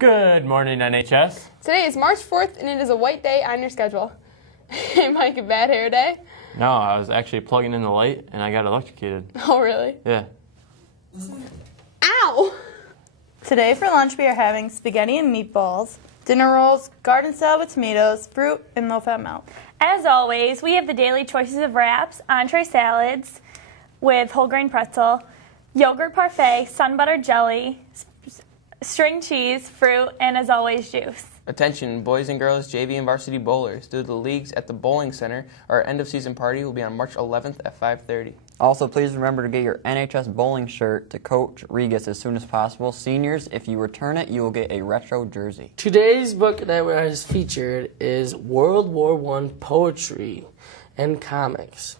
Good morning, NHS. Today is March 4th, and it is a white day on your schedule. Hey, Mike, a bad hair day? No, I was actually plugging in the light, and I got electrocuted. Oh, really? Yeah. Ow! Today for lunch we are having spaghetti and meatballs, dinner rolls, garden salad with tomatoes, fruit, and low-fat milk. As always, we have the daily choices of wraps, entree salads with whole grain pretzel, yogurt parfait, sun butter jelly, string cheese, fruit, and as always, juice. Attention, boys and girls, JV and varsity bowlers. Due to the leagues at the bowling center, our end-of-season party will be on March 11th at 5:30. Also, please remember to get your NHS bowling shirt to Coach Regas as soon as possible. Seniors, if you return it, you will get a retro jersey. Today's book that was featured is World War I Poetry and Comics.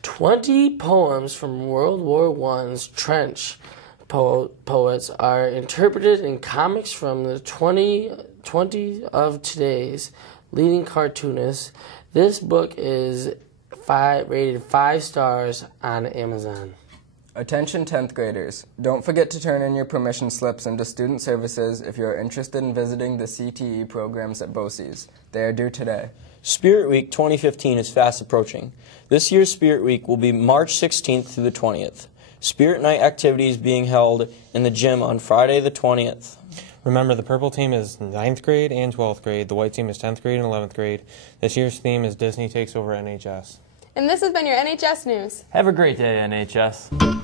20 poems from World War I's trench poets are interpreted in comics from the 20 of today's leading cartoonists. This book is rated 5 stars on Amazon. Attention 10th graders. Don't forget to turn in your permission slips into student services if you are interested in visiting the CTE programs at BOCES. They are due today. Spirit Week 2015 is fast approaching. This year's Spirit Week will be March 16th through the 20th. Spirit Night activities being held in the gym on Friday the 20th. Remember, the purple team is 9th grade and 12th grade. The white team is 10th grade and 11th grade. This year's theme is Disney Takes Over NHS. And this has been your NHS News. Have a great day, NHS.